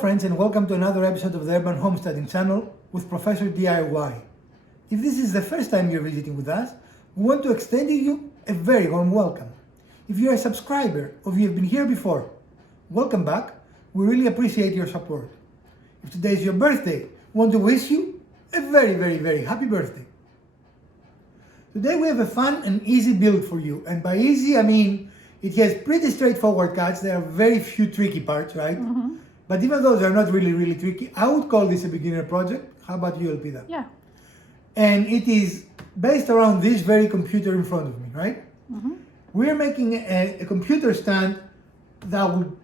friends, and welcome to another episode of the Urban Homesteading channel with Professor DIY. If this is the first time you're visiting with us, we want to extend to you a very warm welcome. If you're a subscriber or you've been here before, welcome back. We really appreciate your support. If today is your birthday, we want to wish you a very happy birthday. Today we have a fun and easy build for you, and by easy I mean it has pretty straightforward cuts. There are very few tricky parts, right? Mm-hmm. But even though they're not really tricky, I would call this a beginner project. How about you, Elpida? Yeah. And it is based around this very computer in front of me, right? Mm-hmm. We're making a computer stand that will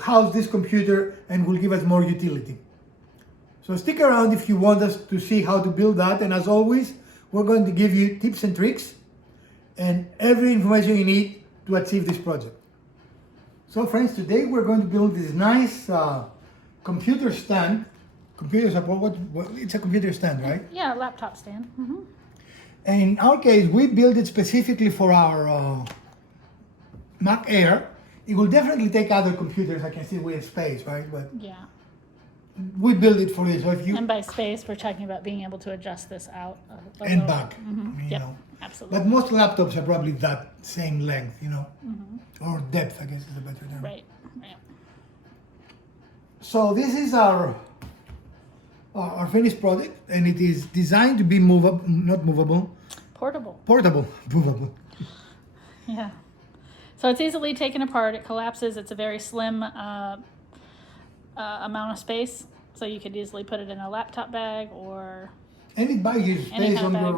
house this computer and will give us more utility. So stick around if you want us to see how to build that. And as always, we're going to give you tips and tricks and every information you need to achieve this project. So friends, today we're going to build this nice computer stand. Computer support, it's a computer stand, right? Yeah, laptop stand. Mm-hmm. And in our case, we built it specifically for our Mac Air. It will definitely take other computers. I can see we have space, right? But Yeah. we build it for this. So if you And by space, we're talking about being able to adjust this out a and little. back, you Yep, know. absolutely. But most laptops are probably that same length, you know, or depth, I guess is a better term. Right. So this is our finished product, and it is designed to be movable, portable, movable. Yeah. So it's easily taken apart. It collapses. It's a very slim amount of space, so you could easily put it in a laptop bag or And it buys you Any space kind on of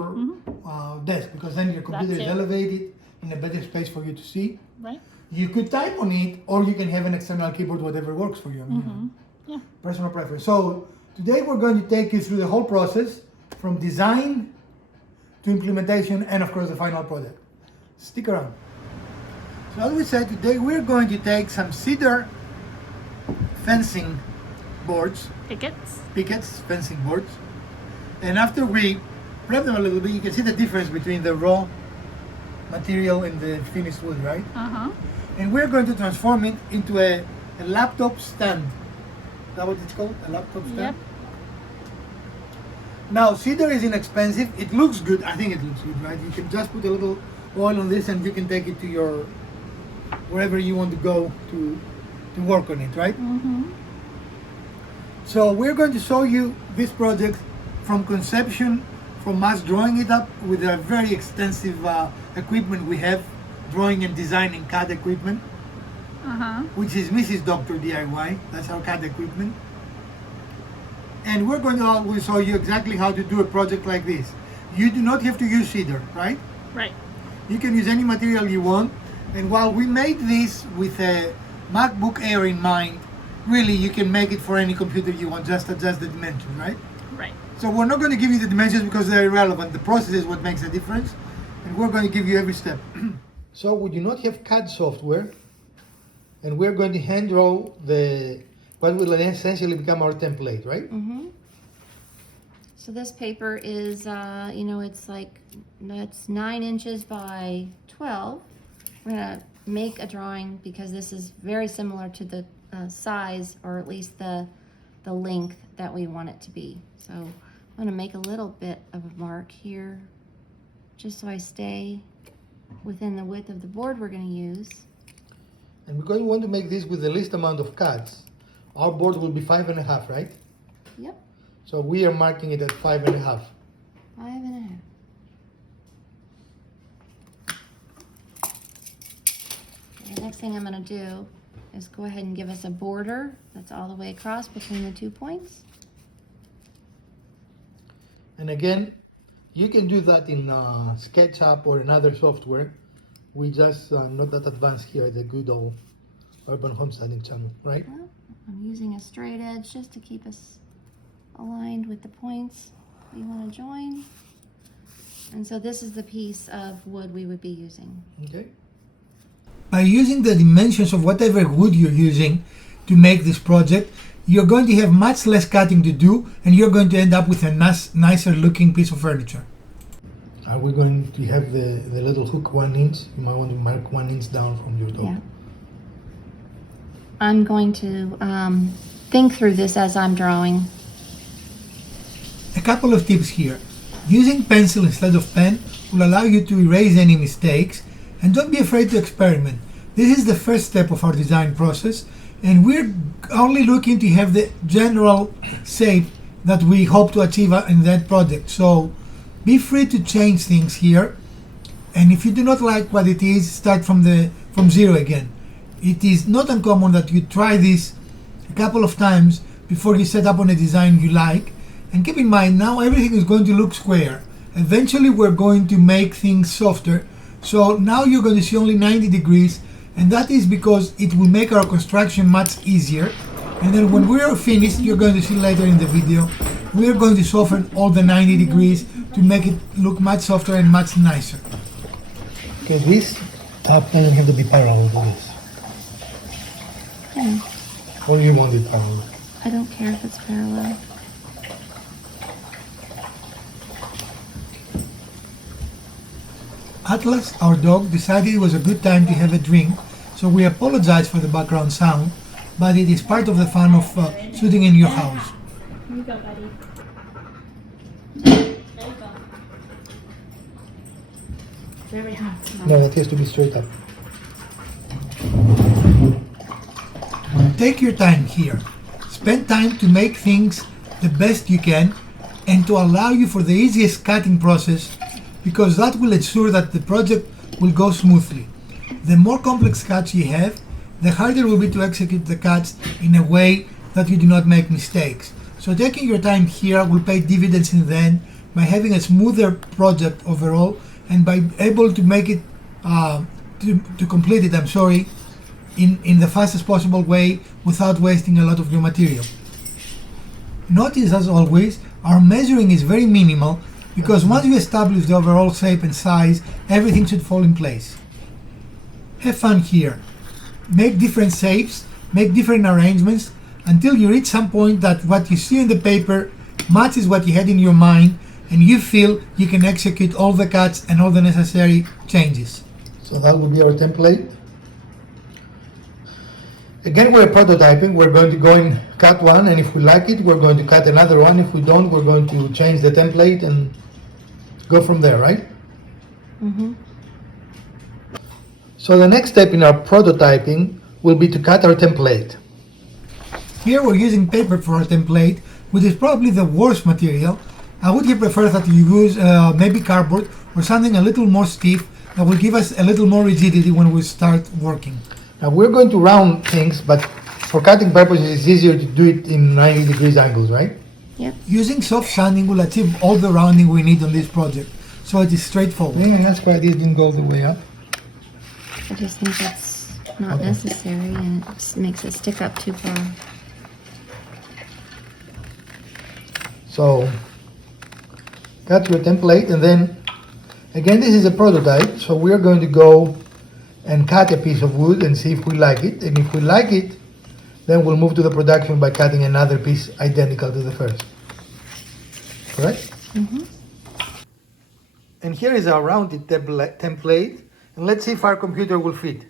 your desk, because then your computer is it. elevated in a better space for you to see. right. You could type on it, or you can have an external keyboard, whatever works for you. I mean, Yeah. personal preference. So today we're going to take you through the whole process from design to implementation and of course the final product. Stick around. So as we said, today we're going to take some cedar fencing boards, pickets, fencing boards, and after we prep them a little bit, you can see the difference between the raw material and the finished wood, right? Uh-huh. And we're going to transform it into a laptop stand. Is that what it's called? A laptop stand? Yep. Now, cedar is inexpensive. It looks good. I think it looks good, right? You can just put a little oil on this and you can take it to your, wherever you want to go to work on it, right? Mm-hmm. So we're going to show you this project from conception, from us drawing it up with a very extensive equipment we have, drawing and designing CAD equipment, Uh-huh. which is Mrs. Dr. DIY. That's our CAD equipment. And we're going to always show you exactly how to do a project like this. You do not have to use cedar, right? Right. You can use any material you want. And while we made this with a MacBook Air in mind, really you can make it for any computer you want, just adjust the dimensions, right? Right. So we're not going to give you the dimensions because they're irrelevant. The process is what makes a difference. And we're going to give you every step. So we do not have CAD software. And we're going to hand draw what will essentially become our template, right? Mm-hmm. So this paper is, it's 9 inches by 12. We're gonna make a drawing because this is very similar to the size, or at least the length that we want it to be. So I'm gonna make a little bit of a mark here, just so I stay within the width of the board we're gonna use. And because we want to make this with the least amount of cuts, our board will be 5.5, right? Yep, So we are marking it at 5.5. 5.5. The next thing I'm gonna do is go ahead and give us a border that's all the way across between the 2 points. And again, you can do that in SketchUp or another software. We just not that advanced here at the good old Urban Homesteading channel, right? Well, I'm using a straight edge just to keep us aligned with the points we want to join. And so this is the piece of wood we would be using. Okay. By using the dimensions of whatever wood you're using to make this project, you're going to have much less cutting to do, and you're going to end up with a nicer looking piece of furniture. Are we going to have the little hook 1 inch? You might want to mark 1 inch down from your top. Yeah. I'm going to think through this as I'm drawing. A couple of tips here. Using pencil instead of pen will allow you to erase any mistakes, and don't be afraid to experiment. This is the first step of our design process, and we're only looking to have the general shape that we hope to achieve in that project. So be free to change things here, and if you do not like what it is, start from zero again. It is not uncommon that you try this a couple of times before you set up on a design you like. And keep in mind, now everything is going to look square. Eventually we're going to make things softer. So now you're going to see only 90 degrees, and that is because it will make our construction much easier. And then when we are finished, you're going to see later in the video, we are going to soften all the 90 degrees to make it look much softer and much nicer. Okay, this top doesn't have to be parallel to this. Yeah, Or you want it parallel? I don't care if it's parallel. Atlas, our dog, decided it was a good time to have a drink, so we apologize for the background sound, but it is part of the fun of shooting in your house. Here you go, buddy. There you go. Very hot. No, it has to be straight up. Take your time here. Spend time to make things the best you can and to allow you for the easiest cutting process, because that will ensure that the project will go smoothly. The more complex cuts you have, the harder it will be to execute the cuts in a way that you do not make mistakes. So taking your time here will pay dividends in the end by having a smoother project overall and by able to make it, to complete it, in the fastest possible way without wasting a lot of your material. Notice, as always, our measuring is very minimal, because once you establish the overall shape and size, everything should fall in place. Have fun here. Make different shapes, make different arrangements, until you reach some point that what you see on the paper matches what you had in your mind, and you feel you can execute all the cuts and all the necessary changes. So that will be our template. Again, we're prototyping. We're going to go and cut one, and if we like it, we're going to cut another one. If we don't, we're going to change the template and go from there, right? Mm-hmm. So the next step in our prototyping will be to cut our template. Here we're using paper for our template, which is probably the worst material. I would prefer that you use maybe cardboard or something a little more stiff that will give us a little more rigidity when we start working. Now we're going to round things, but for cutting purposes it's easier to do it in 90 degrees angles, right? Yep. Using soft sanding will achieve all the rounding we need on this project, so it is straightforward. And that's why this didn't go all the way up. I just think that's not necessary, and it just makes it stick up too far. So that's your template, and then again this is a prototype, so we're going to go and cut a piece of wood and see if we like it, and if we like it, then we'll move to the production by cutting another piece identical to the first. Correct? Mm-hmm. And here is our rounded template, and let's see if our computer will fit.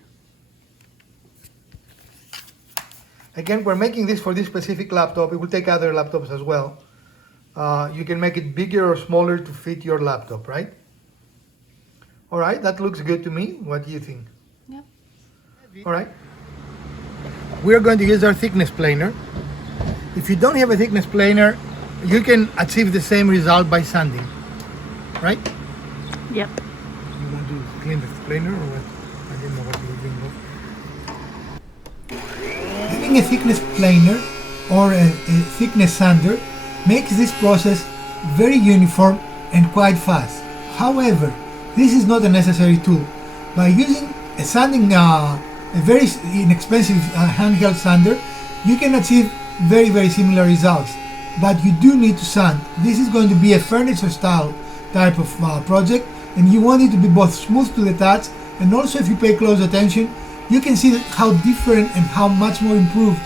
Again, we're making this for this specific laptop. It will take other laptops as well. You can make it bigger or smaller to fit your laptop, right? All right, that looks good to me. What do you think? Yep. All right. We're going to use our thickness planer. If you don't have a thickness planer, you can achieve the same result by sanding, right? Yep. You want to clean the planer or what? I didn't know what you were doing. Having a thickness planer or a thickness sander makes this process very uniform and quite fast. However, this is not a necessary tool. By using a sanding, a very inexpensive handheld sander, you can achieve very similar results. But you do need to sand. This is going to be a furniture style type of project, and you want it to be both smooth to the touch, and also if you pay close attention, you can see how different and how much more improved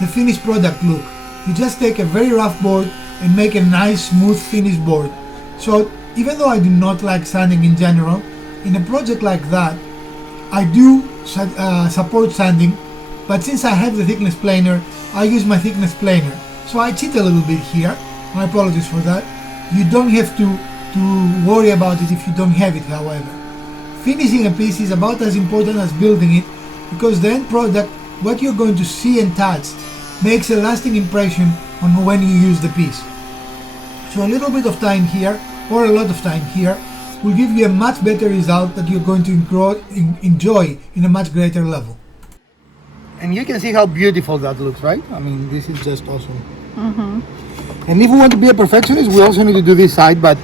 the finished product look. You just take a very rough board and make a nice smooth finished board. So even though I do not like sanding in general, in a project like that, I do support sanding but since I have the thickness planer, I use my thickness planer. So I cheat a little bit here. My apologies for that. You don't have to worry about it if you don't have it, however. Finishing a piece is about as important as building it, because the end product, what you're going to see and touch, makes a lasting impression on when you use the piece. So a little bit of time here, or a lot of time here, will give you a much better result that you're going to enjoy in a much greater level. And you can see how beautiful that looks, right? I mean, this is just awesome. And if we want to be a perfectionist, we also need to do this side, but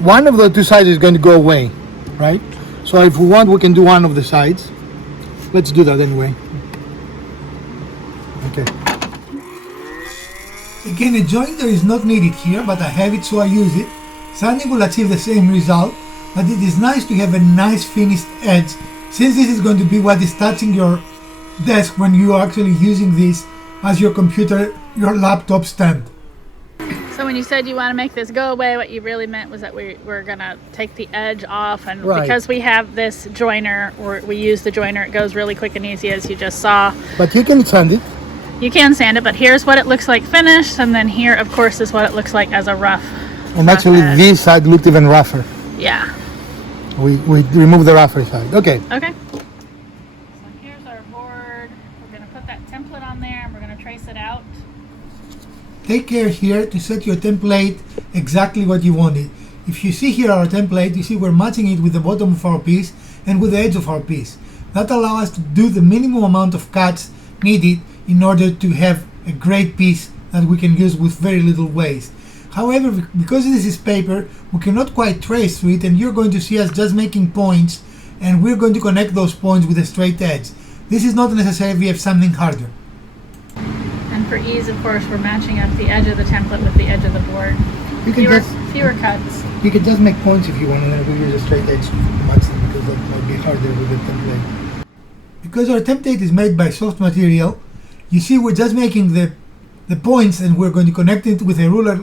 one of the two sides is going to go away, right? So if we want, we can do one of the sides. Let's do that anyway. Okay. Again, a jointer is not needed here, but I have it, so I use it. Sanding will achieve the same result, but it is nice to have a nice finished edge, since this is going to be what is touching your desk when you are actually using this as your computer, your laptop stand. So when you said you want to make this go away, what you really meant was that we're going to take the edge off, and Right. because we have this joiner, we use the joiner, it goes really quick and easy, as you just saw. But you can sand it. You can sand it, but here's what it looks like finished, and then here, of course, is what it looks like as a rough. And actually edge. this side looked even rougher. Yeah. We removed the rougher side. Okay. Okay. So here's our board. We're going to put that template on there, and we're going to trace it out. Take care here to set your template exactly what you want it. If you see here our template, you see we're matching it with the bottom of our piece and with the edge of our piece. That allows us to do the minimum amount of cuts needed in order to have a great piece that we can use with very little waste. However, because this is paper, we cannot quite trace through it, and you're going to see us just making points, and we're going to connect those points with a straight edge. This is not necessary if you have something harder. And for ease, of course, we're matching up the edge of the template with the edge of the board. You can Fewer cuts. You can just make points if you want, and then we use a straight edge to match them, because that might be harder with the template. Because our template is made by soft material, you see we're just making the points, and we're going to connect it with a ruler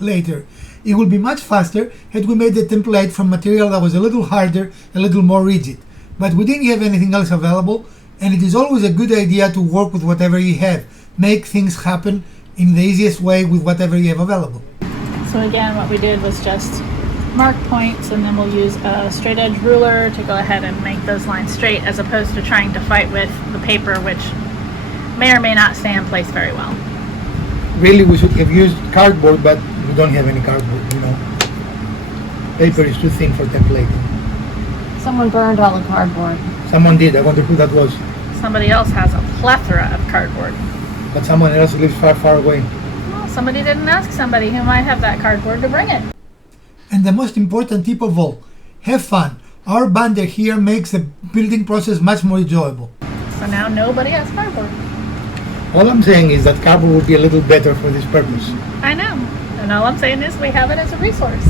later. It will be much faster had we made the template from material that was a little harder, a little more rigid. But we didn't have anything else available, and it is always a good idea to work with whatever you have. Make things happen in the easiest way with whatever you have available. So again, what we did was just mark points, and then we'll use a straight edge ruler to go ahead and make those lines straight, as opposed to trying to fight with the paper, which may or may not stay in place very well. Really, we should have used cardboard, but we don't have any cardboard, you know. Paper is too thin for templating. Someone burned all the cardboard. Someone did. I wonder who that was. Somebody else has a plethora of cardboard. But someone else lives far, far away. Well, somebody didn't ask somebody who might have that cardboard to bring it. And the most important tip of all, have fun. Our bander here makes the building process much more enjoyable. So now nobody has cardboard. All I'm saying is that cardboard would be a little better for this purpose. I know. And all I'm saying is we have it as a resource.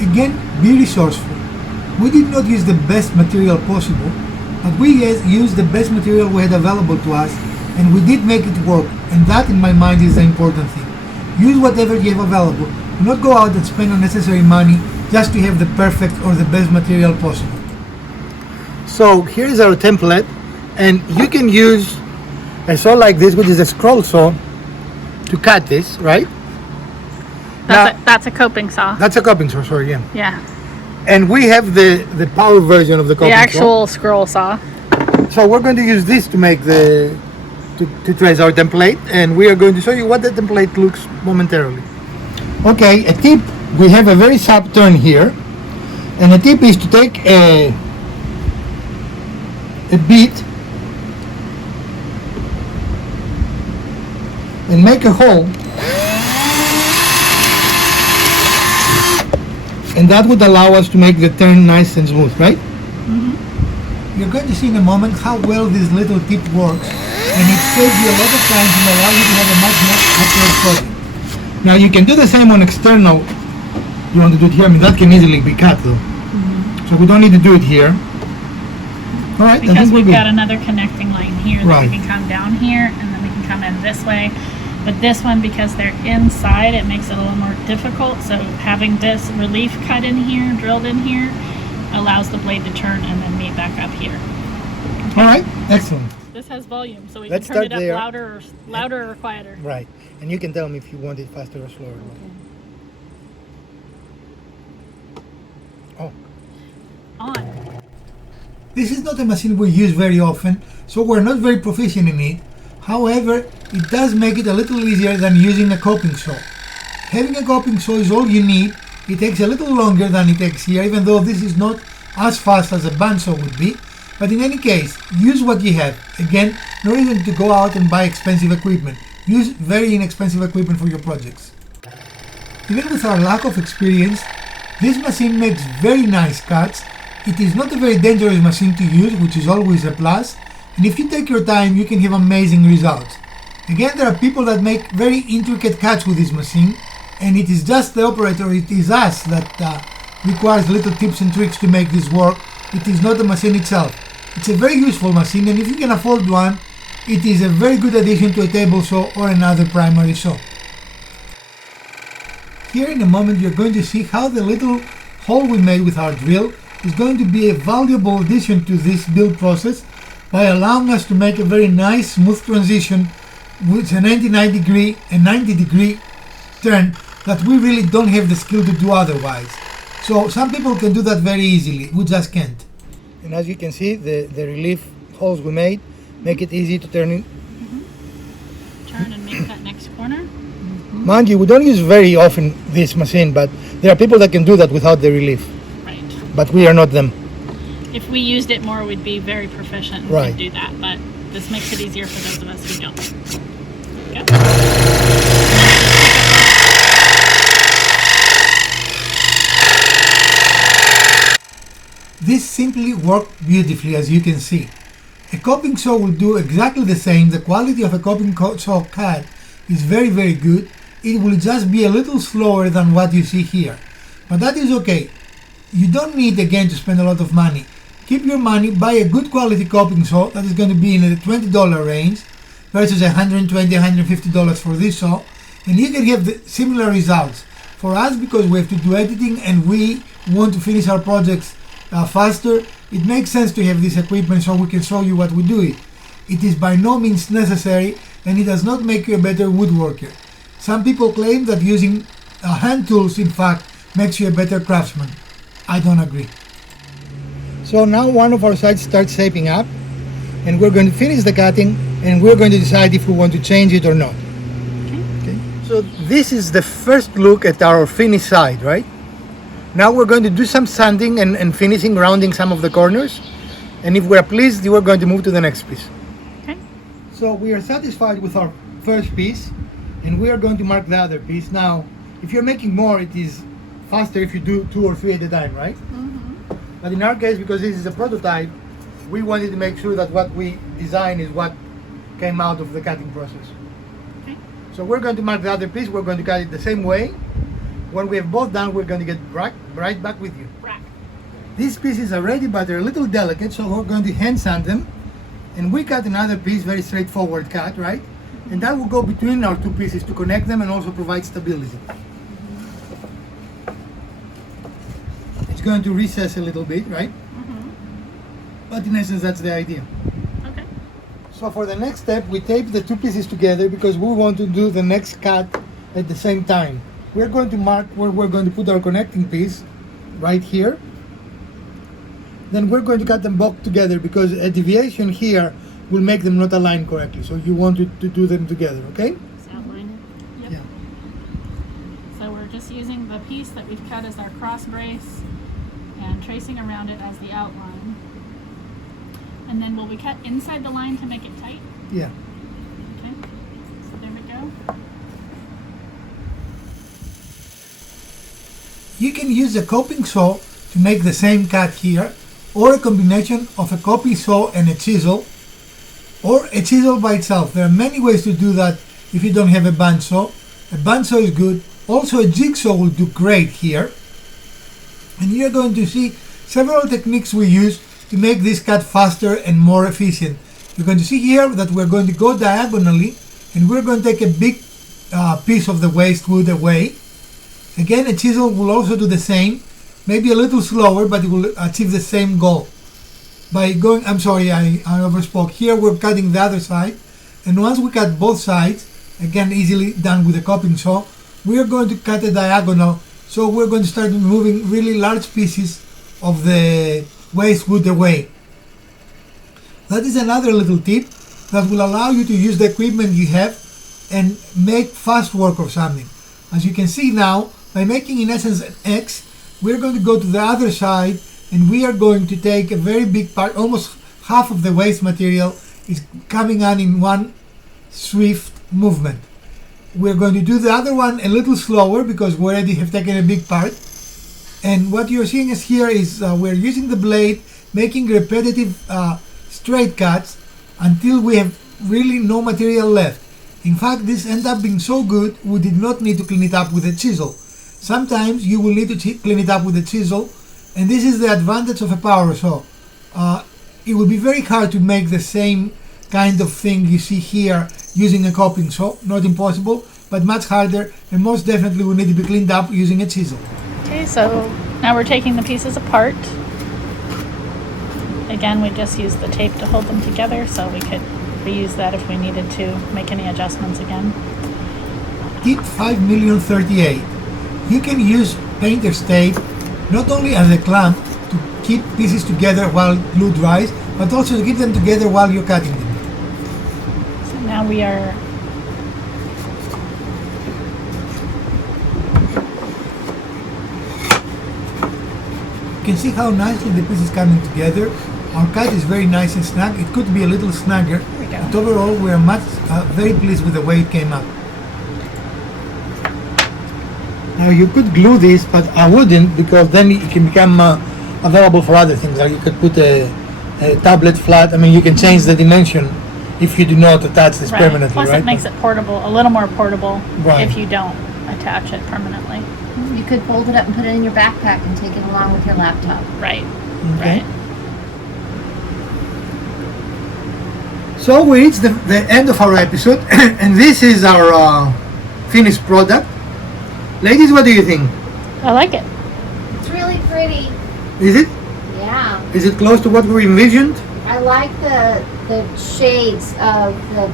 Again, be resourceful. We did not use the best material possible, but we used the best material we had available to us, and we did make it work, and that in my mind is the important thing. Use whatever you have available. Do not go out and spend unnecessary money just to have the perfect or the best material possible. So here is our template, and you can use a saw like this, which is a scroll saw, to cut this, right? That's a coping saw. That's a coping saw, sorry, yeah. Yeah. And we have the power version of the coping The saw. actual scroll saw. So we're going to use this to make to trace our template, and we are going to show you what the template looks momentarily. Okay, a tip, we have a very sharp turn here, and a tip is to take a bit and make a hole, and that would allow us to make the turn nice and smooth, right? You're going to see in a moment how well this little tip works, and it saves you a lot of time and allows you to have a much more accurate project. Now you can do the same on external. You want to do it here? I mean, that can easily be cut though. So we don't need to do it here. All right, Because we've got another connecting line here that Right. we can come down here, and then we can come in this way. But this one, because they're inside, it makes it a little more difficult. So having this relief cut in here, drilled in here, allows the blade to turn and then meet back up here. All right, excellent. This has volume, so we Let's can turn start it up there. louder or quieter. Right. And you can tell me if you want it faster or slower. Oh. On. This is not a machine we use very often, so we're not very proficient in it. However, it does make it a little easier than using a coping saw. Having a coping saw is all you need. It takes a little longer than it takes here, even though this is not as fast as a bandsaw would be. But in any case, use what you have. Again, no reason to go out and buy expensive equipment. Use very inexpensive equipment for your projects. Even with our lack of experience, this machine makes very nice cuts. It is not a very dangerous machine to use, which is always a plus. And if you take your time, you can have amazing results. Again, there are people that make very intricate cuts with this machine, and it is just the operator, it is us that requires little tips and tricks to make this work. It is not the machine itself. It's a very useful machine, and if you can afford one, it is a very good addition to a table saw or another primary saw. Here in a moment you're going to see how the little hole we made with our drill is going to be a valuable addition to this build process by allowing us to make a very nice smooth transition with a 90 degree turn that we really don't have the skill to do otherwise. So some people can do that very easily, we just can't. And as you can see, the relief holes we made make it easy to turn in. Turn and make that next corner. Mind you, we don't use very often this machine, but there are people that can do that without the relief. Right. But we are not them. If we used it more, we'd be very proficient and Right. could do that. But this makes it easier for those of us who don't. Go. This simply worked beautifully, as you can see. A coping saw will do exactly the same. The quality of a coping saw cut is very, very good. It will just be a little slower than what you see here. But that is okay. You don't need again to spend a lot of money. Keep your money, buy a good quality coping saw that is going to be in the $20 range versus $120, $150 for this saw, and you can have the similar results. For us, because we have to do editing and we want to finish our projects faster, it makes sense to have this equipment so we can show you what we do it. It is by no means necessary, and it does not make you a better woodworker. Some people claim that using hand tools, in fact, makes you a better craftsman. I don't agree. So now one of our sides starts shaping up, and we're going to finish the cutting, and we're going to decide if we want to change it or not. Okay. So this is the first look at our finished side, right? Now we're going to do some sanding and finishing, rounding some of the corners, and if we're pleased, we're going to move to the next piece. Okay. So we are satisfied with our first piece, and we are going to mark the other piece. Now, if you're making more, it is faster if you do 2 or 3 at a time, right? But in our case, because this is a prototype, we wanted to make sure that what we design is what came out of the cutting process. Okay. So we're going to mark the other piece, we're going to cut it the same way. When we have both done, we're going to get right back with you. Rack. These pieces are ready, but they're a little delicate, so we're going to hand sand them. And we cut another piece, very straightforward cut, right? And that will go between our 2 pieces to connect them and also provide stability. It's going to recess a little bit, right? But in essence, that's the idea. Okay. So for the next step, we tape the 2 pieces together because we want to do the next cut at the same time. We're going to mark where we're going to put our connecting piece, right here. Then we're going to cut them both together because a deviation here will make them not align correctly. So you want to do them together, okay? Just outline it. Yep. Yeah. So we're just using the piece that we've cut as our cross brace and tracing around it as the outline. And then will we cut inside the line to make it tight? Yeah. Okay. So there we go. You can use a coping saw to make the same cut here, or a combination of a coping saw and a chisel, or a chisel by itself. There are many ways to do that if you don't have a bandsaw. A bandsaw is good. Also a jigsaw will do great here. And you're going to see several techniques we use to make this cut faster and more efficient. You're going to see here that we're going to go diagonally, and we're going to take a big piece of the waste wood away. Again, a chisel will also do the same, maybe a little slower, but it will achieve the same goal. by going, I'm sorry, I overspoke. Here we're cutting the other side, and once we cut both sides, again easily done with a coping saw, we are going to cut a diagonal. So we're going to start moving really large pieces of the waste wood away. That is another little tip that will allow you to use the equipment you have and make fast work of something. As you can see now, by making in essence an X, we're going to go to the other side, and we are going to take a very big part, almost half of the waste material is coming on in one swift movement. We're going to do the other one a little slower because we already have taken a big part. And what you're seeing is here is we're using the blade, making repetitive straight cuts until we have really no material left. In fact, this ended up being so good, we did not need to clean it up with a chisel. Sometimes you will need to clean it up with a chisel, and this is the advantage of a power saw. It will be very hard to make the same kind of thing you see here using a coping saw. Not impossible, but much harder, and most definitely will need to be cleaned up using a chisel. Okay, so now we're taking the pieces apart. Again, we just used the tape to hold them together, so we could reuse that if we needed to make any adjustments again. Tip 5,038. You can use painter's tape not only as a clamp to keep pieces together while glue dries, but also to keep them together while you're cutting them. So now we are You can see how nicely the pieces coming together. Our cut is very nice and snug. It could be a little snugger, but overall we are very pleased with the way it came up. Now you could glue this, but I wouldn't, because then it can become available for other things. Like you could put a tablet flat. I mean, you can change the dimension if you do not attach this permanently, Plus right? it makes it portable, a little more portable Right. if you don't attach it permanently. You could fold it up and put it in your backpack and take it along with your laptop. Right, Okay. right. So we reached the end of our episode, and this is our finished product. Ladies, what do you think? I like it. It's really pretty. Is it? Yeah. Is it close to what we envisioned? I like the shades of the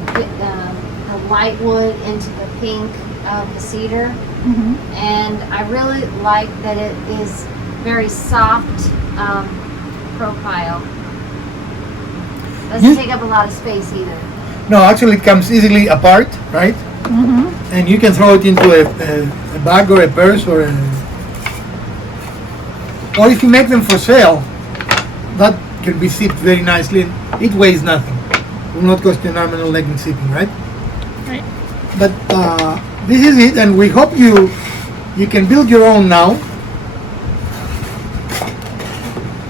light wood into the pink of the cedar. Mm-hmm. And I really like that it is very soft profile. Doesn't take up a lot of space either. No, actually it comes easily apart, right? Mm-hmm. And you can throw it into a bag or a purse or if you make them for sale, that can be shipped very nicely. It weighs nothing. It will not cost you an arm and a leg in shipping, right? Right. But this is it, and we hope you can build your own now.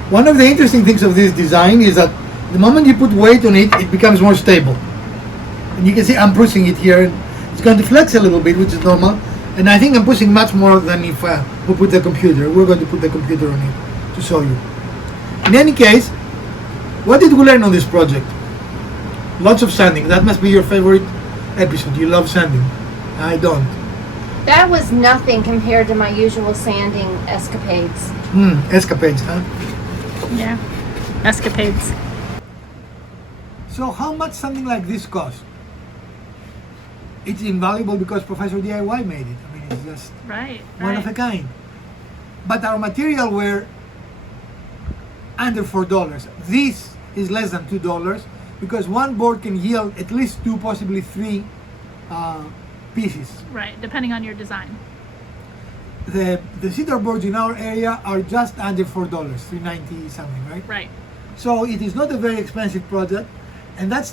One of the interesting things of this design is that the moment you put weight on it, it becomes more stable. And you can see I'm pushing it here. It's going to flex a little bit, which is normal. And I think I'm pushing much more than if we put the computer. We're going to put the computer on it to show you. In any case, what did we learn on this project? Lots of sanding. That must be your favorite episode. You love sanding. I don't. That was nothing compared to my usual sanding escapades. Escapades, huh? Yeah. Escapades. So how much something like this cost? It's invaluable because Professor DIY made it. I mean, it's just Right. one of a kind. But our material were under $4. This is less than $2 because one board can yield at least 2, possibly 3 pieces. Right, depending on your design. The cedar boards in our area are just under $4, $3.90 something, right? Right. So it is not a very expensive product, and that's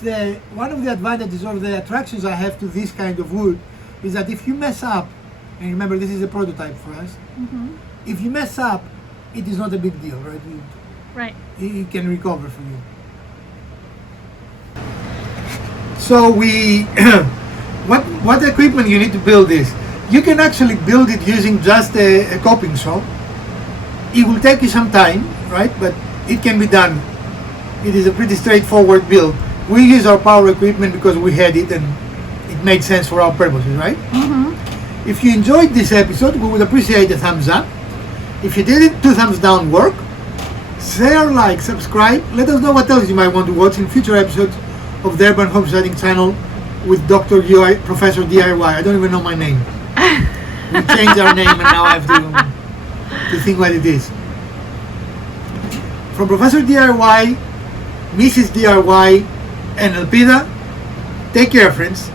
one of the advantages or the attractions I have to this kind of wood is that if you mess up, and remember this is a prototype for us, Mm-hmm. if you mess up, it is not a big deal, right? Right. It can recover for you. So we, what equipment you need to build this? You can actually build it using just a coping saw. It will take you some time, right? But it can be done. It is a pretty straightforward build. We use our power equipment because we had it and it made sense for our purposes, right? Mm-hmm. If you enjoyed this episode, we would appreciate a thumbs up. If you didn't, 2 thumbs down work. share, like, subscribe. Let us know what else you might want to watch in future episodes of the Urban Homesteading channel with Dr. Professor DIY. I don't even know my name. We changed our name and now I have to think what it is. From Professor DIY, Mrs. DIY, and Elpida, take care, friends.